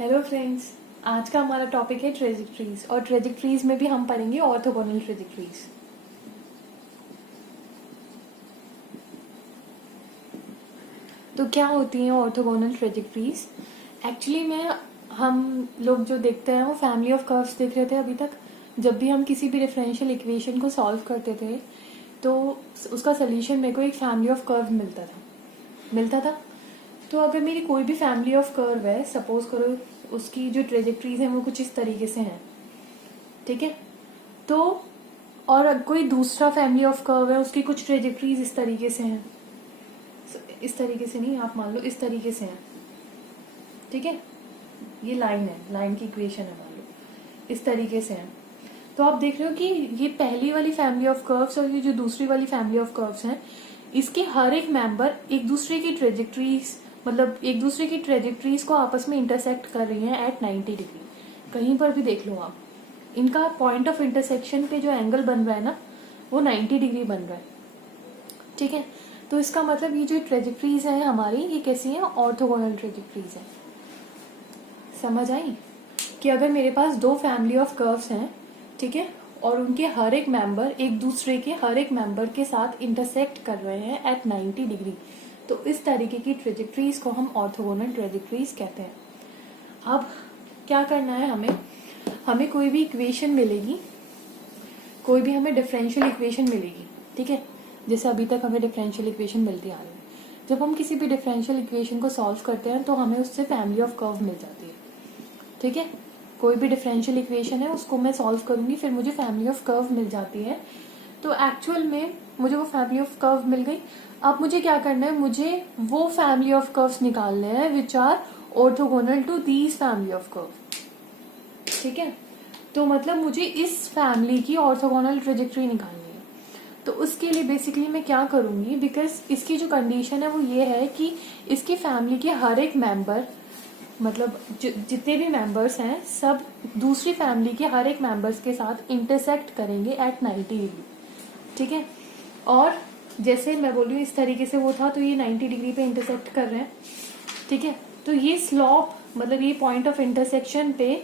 Hello friends, आज का हमारा टॉपिक है ट्रेजेक्ट्रीज और ट्रेजेक्ट्रीज में भी हम पढ़ेंगे ऑर्थोगोनल ट्रेजेक्ट्रीज। तो क्या होती हैं ऑर्थोगोनल ट्रेजेक्ट्रीज? एक्चुअली में हम लोग जो देखते हैं वो फैमिली ऑफ कर्व्स देख रहे थे अभी तक। जब भी हम किसी भी डिफरेंशियल इक्वेशन को सॉल्व करते थे तो उसका सोल्यूशन मेरे को एक फैमिली ऑफ कर्व मिलता था। तो अगर मेरी कोई भी फैमिली ऑफ कर्व है, सपोज करो उसकी जो ट्रेजेक्ट्रीज हैं वो कुछ इस तरीके से हैं, ठीक है। तो और कोई दूसरा फैमिली ऑफ कर्व है, उसकी कुछ ट्रेजेक्ट्रीज इस तरीके से हैं, इस तरीके से नहीं, आप मान लो इस तरीके से हैं, ठीक है। ये लाइन है, लाइन की इक्वेशन है, मान लो इस तरीके से है। तो आप देख रहे हो कि ये पहली वाली फैमिली ऑफ कर्व्स और ये जो दूसरी वाली फैमिली ऑफ कर्व्स हैं, इसके हर एक मेंबर एक दूसरे की ट्रेजेक्ट्रीज मतलब एक दूसरे की ट्रेजेक्ट्रीज को आपस में इंटरसेक्ट कर रही हैं एट 90 डिग्री। कहीं पर भी देख लो आप, इनका पॉइंट ऑफ इंटरसेक्शन पे जो एंगल बन रहा है ना, वो 90 डिग्री बन रहा है, ठीक है। तो इसका मतलब ये जो ट्रेजेक्ट्रीज हैं हमारी, ये कैसी हैं? ऑर्थोगोनल ट्रेजेक्ट्रीज हैं। समझ आई कि अगर मेरे पास दो फैमिली ऑफ कर्व्स हैं, ठीक है, और उनके हर एक मेंबर एक दूसरे के हर एक मेंबर के साथ इंटरसेक्ट कर रहे हैं एट 90 डिग्री, तो इस तरीके की ट्रेजेक्ट्रीज को हम ऑर्थोगोनल ट्रेजेक्ट्रीज कहते हैं। अब क्या करना है हमें कोई भी इक्वेशन मिलेगी, कोई भी हमें डिफरेंशियल इक्वेशन मिलेगी, ठीक है, जैसे अभी तक हमें डिफरेंशियल इक्वेशन मिलती आ रही है। जब हम किसी भी डिफरेंशियल इक्वेशन को सॉल्व करते हैं तो हमें उससे फैमिली ऑफ कर्व मिल जाती है, ठीक है। कोई भी डिफरेंशियल इक्वेशन है उसको मैं सॉल्व करूंगी, फिर मुझे फैमिली ऑफ कर्व मिल जाती है। तो एक्चुअल में मुझे वो फैमिली ऑफ कर्व मिल गई। अब मुझे क्या करना है? मुझे वो फैमिली ऑफ कर्व्स निकालने हैं which are orthogonal to these family of curve, ठीक है। तो मतलब मुझे इस फैमिली की ऑर्थोगोनल ट्रेजेक्ट्री निकालनी है। तो उसके लिए बेसिकली मैं क्या करूंगी, बिकॉज इसकी जो कंडीशन है वो ये है कि इसकी फैमिली के हर एक मेंबर, मतलब जितने भी मेंबर्स हैं सब दूसरी फैमिली के हर एक मेंबर्स के साथ इंटरसेक्ट करेंगे एट 90 डिग्री, ठीक है। और जैसे मैं बोल रही हूँ इस तरीके से वो था, तो ये 90 डिग्री पे इंटरसेक्ट कर रहे हैं, ठीक है। तो ये स्लॉप मतलब ये पॉइंट ऑफ इंटरसेक्शन पे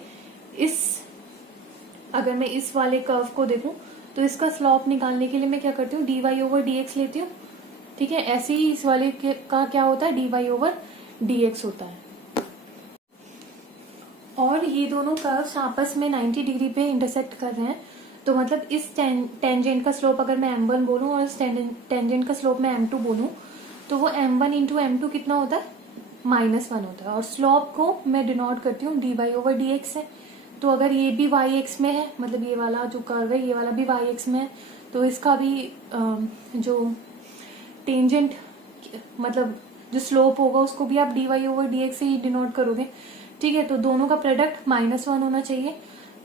अगर मैं इस वाले कर्व को देखूं तो इसका स्लॉप निकालने के लिए मैं क्या करती हूँ? dy ओवर dx लेती हूँ, ठीक है। ऐसे ही इस वाले का क्या होता है? dy ओवर dx होता है। और ये दोनों कर्व्स आपस में 90 डिग्री पे इंटरसेक्ट कर रहे हैं, तो मतलब इस टेंजेंट का स्लोप अगर मैं m1 बोलूं और इस टेंजेंट का स्लोप मैं m2 बोलूं, तो वो m1 इंटू m2 कितना होता है? -1 होता है। और स्लोप को मैं डिनोट करती हूँ dy ओवर dx से। तो अगर ये भी yx में है, मतलब ये वाला जो कर्व है ये वाला भी yx में है, तो इसका भी जो टेंजेंट मतलब जो स्लोप होगा उसको भी आप dy ओवर dx से ही डिनोट करोगे, ठीक है। तो दोनों का प्रोडक्ट -1 होना चाहिए।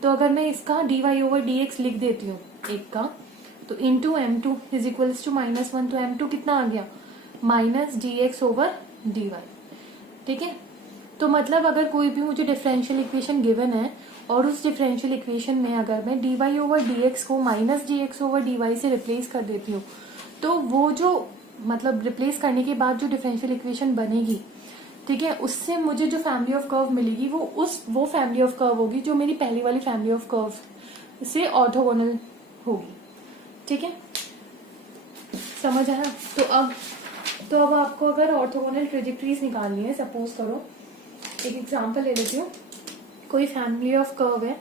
तो अगर मैं इसका dy ओवर dx लिख देती हूँ एक का, तो into m2 is equals to -1, तो m2 कितना आ गया? -dx ओवर dy, ठीक है। तो मतलब अगर कोई भी मुझे डिफरेंशियल इक्वेशन गिवन है और उस डिफरेंशियल इक्वेशन में अगर मैं dy ओवर dx को -dx ओवर dy से रिप्लेस कर देती हूँ, तो वो जो मतलब रिप्लेस करने के बाद जो डिफरेंशियल इक्वेशन बनेगी, ठीक है, उससे मुझे जो फैमिली ऑफ कर्व मिलेगी वो फैमिली ऑफ कर्व होगी जो मेरी पहली वाली फैमिली ऑफ कर्व से ऑर्थोगोनल होगी, ठीक है। समझ आया? तो अब आपको अगर ऑर्थोगोनल ट्रेजेक्ट्रीज निकालनी है, सपोज करो एक एग्जांपल ले लेती हूँ। कोई फैमिली ऑफ कर्व है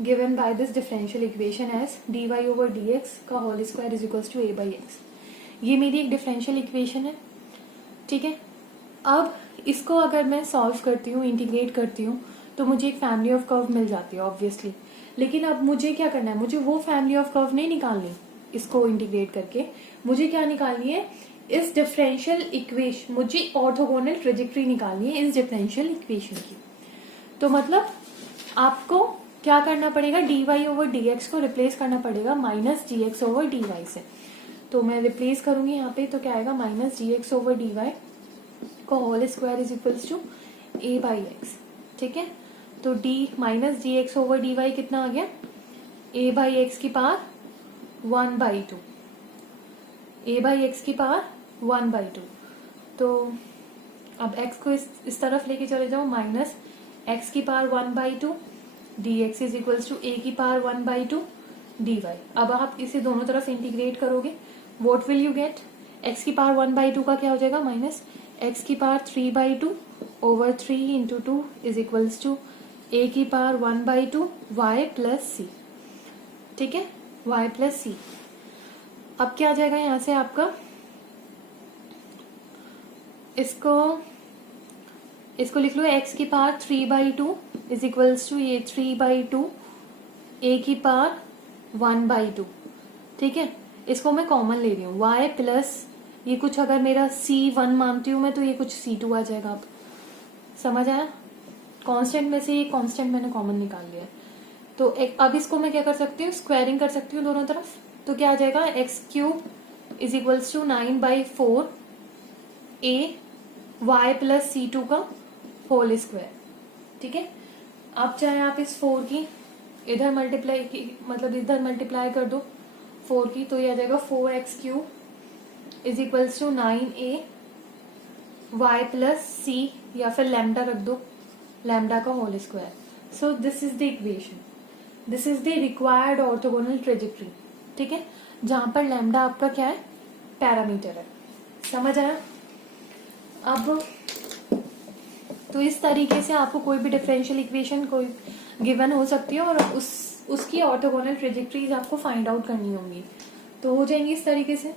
given by this differential equation as dy over dx का whole square is equals to a/x। ये मेरी एक डिफरेंशियल इक्वेशन है, ठीक है। अब इसको अगर मैं सॉल्व करती हूँ, इंटीग्रेट करती हूँ, तो मुझे एक फैमिली ऑफ कर्व मिल जाती है ऑब्वियसली। लेकिन अब मुझे क्या करना है? मुझे वो फैमिली ऑफ कर्व नहीं निकालनी इसको इंटीग्रेट करके, मुझे क्या निकालनी है? इस डिफरेंशियल इक्वेशन, मुझे ऑर्थोगोनल ट्रेजेक्ट्री निकालनी है इस डिफरेंशियल इक्वेशन की। तो मतलब आपको क्या करना पड़ेगा? dy ओवर dx को रिप्लेस करना पड़ेगा -dx ओवर dy से। तो मैं रिप्लेस करूंगी यहाँ पे, तो क्या आएगा? -dx ओवर dy का whole square is equals to a/x, ठीक है। तो -dx ओवर dy कितना आ गया? a/x की पावर 1/2, a/x की पावर 1/2। तो अब x को इस तरफ लेके चले जाओ, एक्स की power 1/2 dx is equals to a की पावर 1/2 dy। अब आप इसे दोनों तरफ इंटीग्रेट करोगे, what will you get? X की पावर 1/2 का क्या हो जाएगा? माइनस एक्स की power 3/2 over 3 into 2 is equals to a की पावर 1/2 y प्लस सी। ठीक है, y प्लस सी। अब क्या आ जाएगा यहाँ से आपका? इसको लिख लो, एक्स की पावर 3/2 इज इक्वल्स टू ये 3/2 ए की पावर 1/2। ठीक है, इसको मैं कॉमन ले रही हूँ, y प्लस ये कुछ अगर मेरा C1 मानती हूँ मैं तो ये कुछ C2 आ जाएगा। आप समझ आया? कांस्टेंट में से ये कांस्टेंट मैंने कॉमन निकाल लिया। तो अब इसको मैं क्या कर सकती हूँ? स्क्वायरिंग कर सकती हूँ दोनों तरफ। तो क्या आ जाएगा? x³ is equals to 9/4 a y plus C2 का होल स्क्वायर। ठीक है, अब चाहे आप इस 4 की इधर मल्टीप्लाई की, मतलब इधर मल्टीप्लाई कर दो 4 की, तो ये आ जाएगा 4x³ is equals to 9a y plus c, या फिर लैम्डा रख दो, लैम्डा का whole square. So this is the equation, this is the required orthogonal trajectory. ठीक है, जहां पर लैम्डा आपका क्या है? पैरामीटर है। समझ आया? अब तो इस तरीके से आपको कोई भी डिफरेंशियल इक्वेशन कोई गिवन हो सकती है और उसकी ऑर्थोगोनल ट्रेजेक्ट्रीज आपको फाइंड आउट करनी होंगी, तो हो जाएंगी इस तरीके से।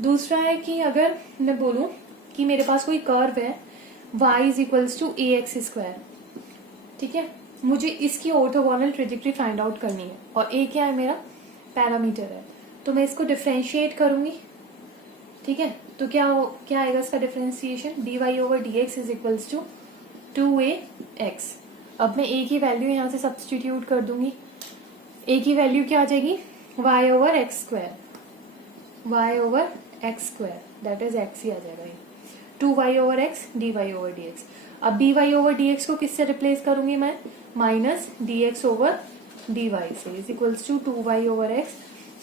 दूसरा है कि अगर मैं बोलूं कि मेरे पास कोई कर्व है y is equals to ax²। ठीक है, मुझे इसकी ऑर्थोगोनल ट्रेजेक्ट्री फाइंड आउट करनी है और a क्या है? मेरा पैरामीटर है। तो मैं इसको डिफरेंशिएट करूंगी। ठीक है, तो क्या आएगा इसका differentiation? dy over dx is equals to 2ax। अब मैं a की वैल्यू यहाँ से सब्सटीट्यूट कर दूंगी। a की वैल्यू क्या आ जाएगी? y over x², y over x², that is x ही आ जाएगा ये। 2y over x dy over dx। अब dy ओवर dx को किससे रिप्लेस करूंगी मैं? माइनस dx ओवर dy से is equals to 2y over x।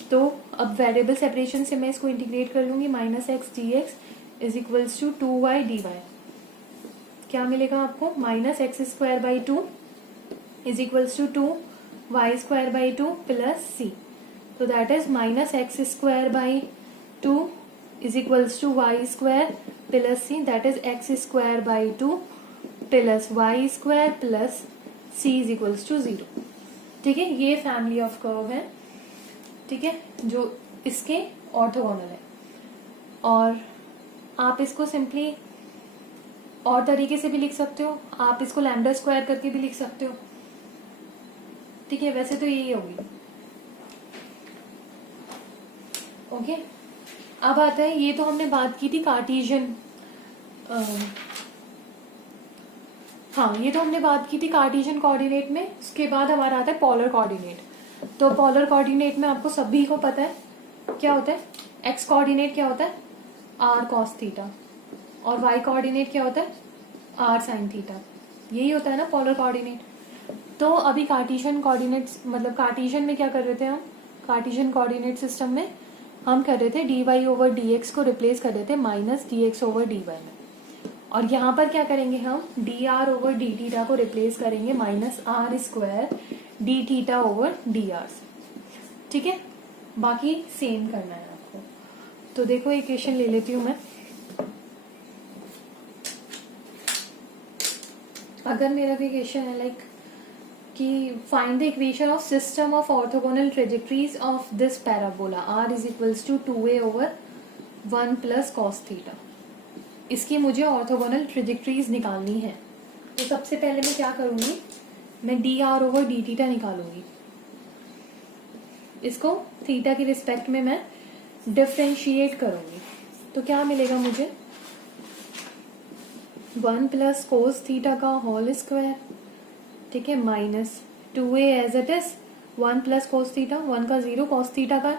तो अब वेरिएबल सेपरेशन से मैं इसको इंटीग्रेट कर लूंगी, minus x dx is equals to 2y dy। क्या मिलेगा आपको? -x²/2 is equals to 2y²/2 plus c. तो that is -x²/2 is equals to y² plus c, that is x²/2 plus y² plus c is equals to 0। ठीक है, ये family of curve है। ठीक है, जो इसके ऑर्थोगोनल है। और आप इसको सिंपली और तरीके से भी लिख सकते हो, आप इसको लैम्डा स्क्वायर करके भी लिख सकते हो। ठीक है, वैसे तो यही होगी। ओके, अब आता है, ये तो हमने बात की थी कार्टेशियन, हाँ ये तो हमने बात की थी कार्टेशियन कोऑर्डिनेट में। उसके बाद हमारा आता है पोलर कोऑर्डिनेट। तो पोलर कोऑर्डिनेट में आपको सभी को पता है क्या होता है? एक्स कोऑर्डिनेट क्या होता है? आर कॉस थीटा, और वाई कोऑर्डिनेट क्या होता है? R sine theta. यही होता है ना पोलर कोऑर्डिनेट। तो अभी कार्टेशियन कोऑर्डिनेट्स, मतलब कार्टेशियन में क्या कर रहे थे हम? कार्टेशियन कोऑर्डिनेट सिस्टम में हम कर रहे थे dy ओवर dx को रिप्लेस कर रहे थे माइनस dx ओवर dy में, और यहाँ पर क्या करेंगे हम? dr ओवर d थीटा को रिप्लेस करेंगे minus r² d theta over dr। ठीक है, बाकी सेम करना है आपको। तो देखो इक्वेशन ले लेती हूँ मैं। अगर मेरा इक्वेशन है लाइक कि find the equation of system of orthogonal trajectories of this parabola r is equals to 2a over 1 plus cos theta. इसकी मुझे ऑर्थोगोनल ट्रेजेक्ट्रीज निकालनी है। तो सबसे पहले मैं क्या करूंगी? मैं dr ओवर d थीटा निकालूंगी। इसको थीटा की रिस्पेक्ट में मैं डिफरेंशिएट करूंगी। तो क्या मिलेगा मुझे? 1 प्लस कोस थीटा का होल स्क्वायर। ठीक है, minus 2a as it is 1 plus cos theta, 1 का 0, कॉस थीटा का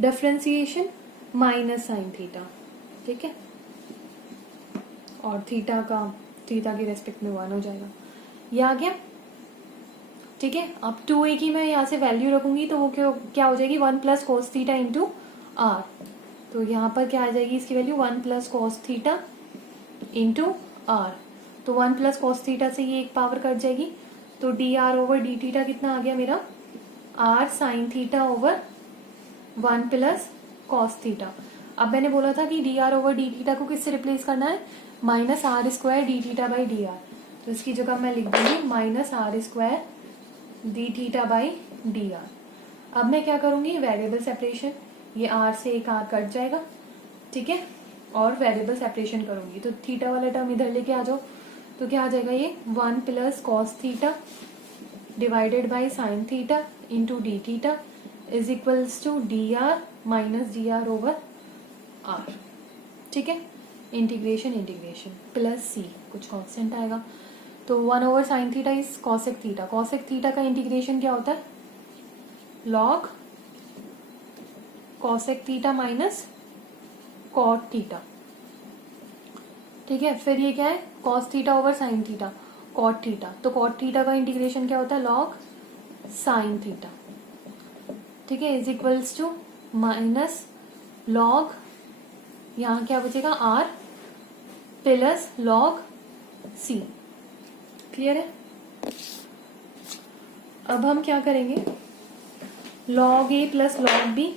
डिफरेंशिएशन माइनस साइन थीटा। ठीक है, और थीटा की रेस्पेक्ट में 1 हो जाएगा। ये आ गया। ठीक है, अब 2a की मैं यहाँ से वैल्यू रखूंगी तो वो क्या हो जाएगी? 1 plus cos theta into r. तो यहाँ पर क्या आ जाएगी इसकी value? 1 plus cos theta into r. तो 1 प्लस कॉस थीटा से ये एक पावर कट जाएगी, तो d r over d theta कितना आ गया मेरा, r sine theta over 1 plus cos theta. अब मैंने बोला था कि d r over d theta को किससे रिप्लेस करना है, minus r square d theta by d r. तो इसकी जगह मैं लिख दूंगी minus r square d theta by d r. अब मैं क्या करूंगी, वेरिएबल सेपरेशन, ये आर से एक आर कट जाएगा, ठीक है, और वेरिएबल सेपरेशन करूंगी, तो थीटा वाला टर्म इधर लेके आ जाओ, तो क्या आ जाएगा ये 1 plus cos theta divided by sine theta into d theta is equals to d r minus d r over r, ठीक है। इंटीग्रेशन इंटीग्रेशन प्लस सी, कुछ कांस्टेंट आएगा, तो 1 over sine theta is cosec theta. Cosec theta का integration क्या होता है, log cosec theta minus cot theta, ठीक है। फिर ये क्या है, cos theta over sine theta, cot theta, तो कॉट थीटा का इंटीग्रेशन क्या होता है, लॉग साइन थीटा, ठीक है, is equals to minus log, यहां क्या बचेगा r plus log c. Clear है। अब हम क्या करेंगे, log a plus log b,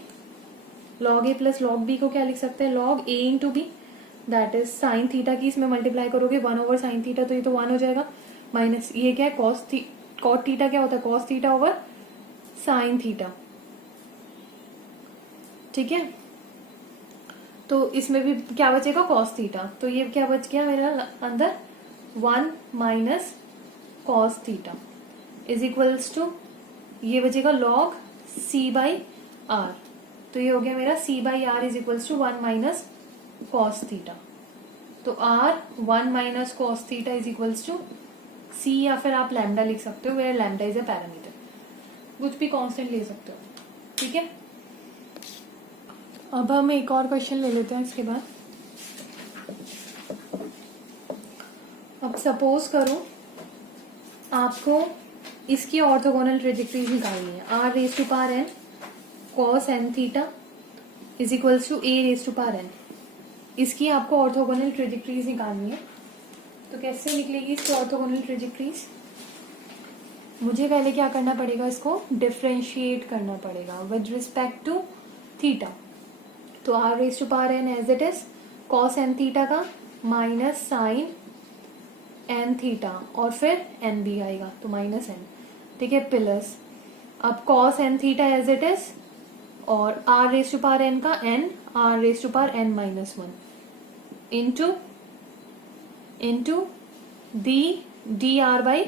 log a plus log b को क्या लिख सकते हैं, log a into b, that is sine theta की इसमें मल्टीप्लाई करोगे 1 ओवर साइन थीटा, तो ये तो 1 हो जाएगा, माइनस ये क्या है कॉट थीटा क्या होता है, cos theta over sine theta, ठीक है। तो इसमें भी क्या बचेगा, कॉस थीटा, तो ये क्या बच गया मेरा अंदर 1 minus cos theta is equals to ये बचेगा लॉग सी बाई आर, तो ये हो गया मेरा c by r is equals to 1 minus cos theta, तो r 1 minus cos theta is equals to c, या फिर आप लैम्डा लिख सकते हो, where lambda is a parameter, कुछ भी कांस्टेंट ले सकते हो, ठीक है। अब हम एक और क्वेश्चन ले लेते हैं इसके बाद। अब सपोज करो आपको इसकी ऑर्थोगोनल ट्रेजेक्टरीज निकालनी है, r raise to power n cos n theta is equals to a raise to power n, इसकी आपको ऑर्थोगोनल ट्रेजेक्टरीज निकालनी है। तो कैसे निकलेगी इसकी ऑर्थोगोनल ट्रेजेक्टरीज, मुझे पहले क्या करना पड़ेगा, इसको डिफ्रेंशिएट करना पड़ेगा विद रिस्पेक्ट टू थीटा। तो r raise to power n as it is cos n theta का माइनस साइन एन थीटा, और फिर एन भी आएगा तो माइनस एन, ठीक है, प्लस अब cos n theta as it is, और r raise to power n का n, r raise to power n minus 1 into d r by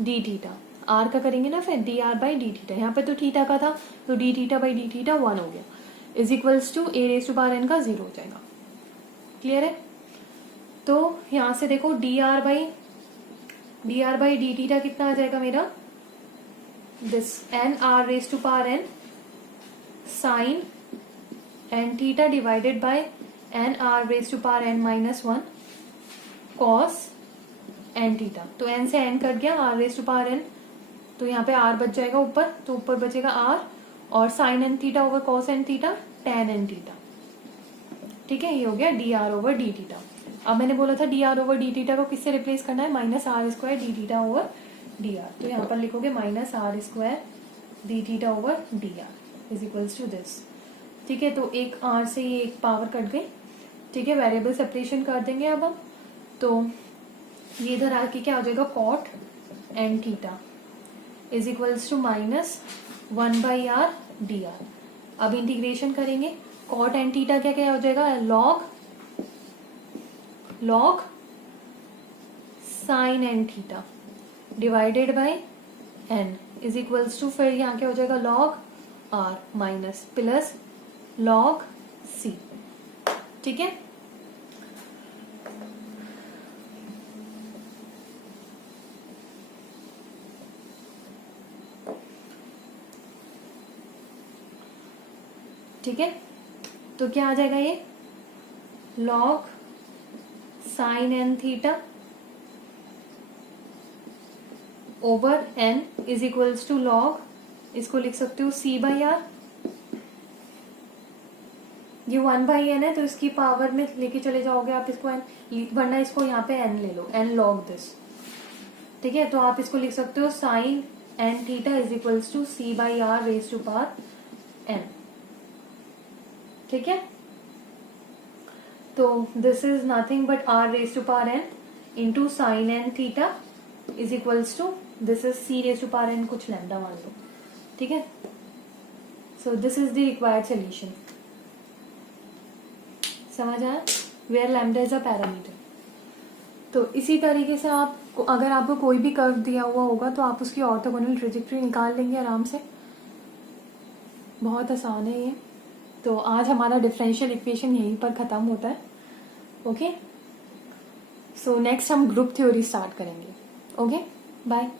d theta, r का करेंगे ना फिर d r by d theta, यहाँ पे तो थीटा का था तो d theta by d theta 1 हो गया, is equals to a raise to power n का 0 हो जाएगा। क्लियर है। तो यहां से देखो d r by d theta कितना आ जाएगा मेरा, this n r raise to power n sine n theta divided by n r raise to power n minus 1 cos n theta, तो एन से एन कट गया, r raise to power n, तो यहाँ पे आर बच जाएगा ऊपर, तो ऊपर बचेगा आर, और sine n theta over cos n theta tan n theta, ठीक है, ये हो गया d r over d theta. अब मैंने बोला था d r over d theta को किससे रिप्लेस करना है, minus r square d theta over d r, तो यहाँ पर लिखोगे minus r square d theta over d r is equals to this, ठीक है। तो एक आर से ये एक पावर कट गई, ठीक है, वेरिएबल सेपरेशन कर देंगे अब हम, तो ये इधर आके क्या हो जाएगा, cot n theta is equals to minus 1 by r d r. अब इंटीग्रेशन करेंगे, कॉट एन थीटा क्या क्या हो जाएगा, log sine n theta divided by n is equals to, फिर यहाँ क्या हो जाएगा, log r minus plus log c, ठीक है। ठीक है, तो क्या आ जाएगा ये, log sine n theta over n is equals to log, इसको लिख सकते हो सी बाई आर, ये 1/n है तो इसकी पावर में लेके चले जाओगे आप इसको n, वरना इसको यहाँ पे n ले लो, n log दिस, ठीक है। तो आप इसको लिख सकते हो sine n theta is equals to c/r raise to power n, ठीक है। तो this is nothing but r raise to power n into sine n theta is equals to this is c raise to power n कुछ lambda मान लो, ठीक है। So this is the required solution. समझ आया, where lambda is a parameter. तो इसी तरीके से आप अगर आपको कोई भी कर्व दिया हुआ होगा तो आप उसकी ऑर्थोगोनल ट्रेजेक्टरी निकाल लेंगे आराम से, बहुत आसान है ये। तो आज हमारा डिफरेंशियल इक्वेशन यहीं पर खत्म होता है। ओके, सो नेक्स्ट हम ग्रुप थ्योरी स्टार्ट करेंगे। Okay, bye.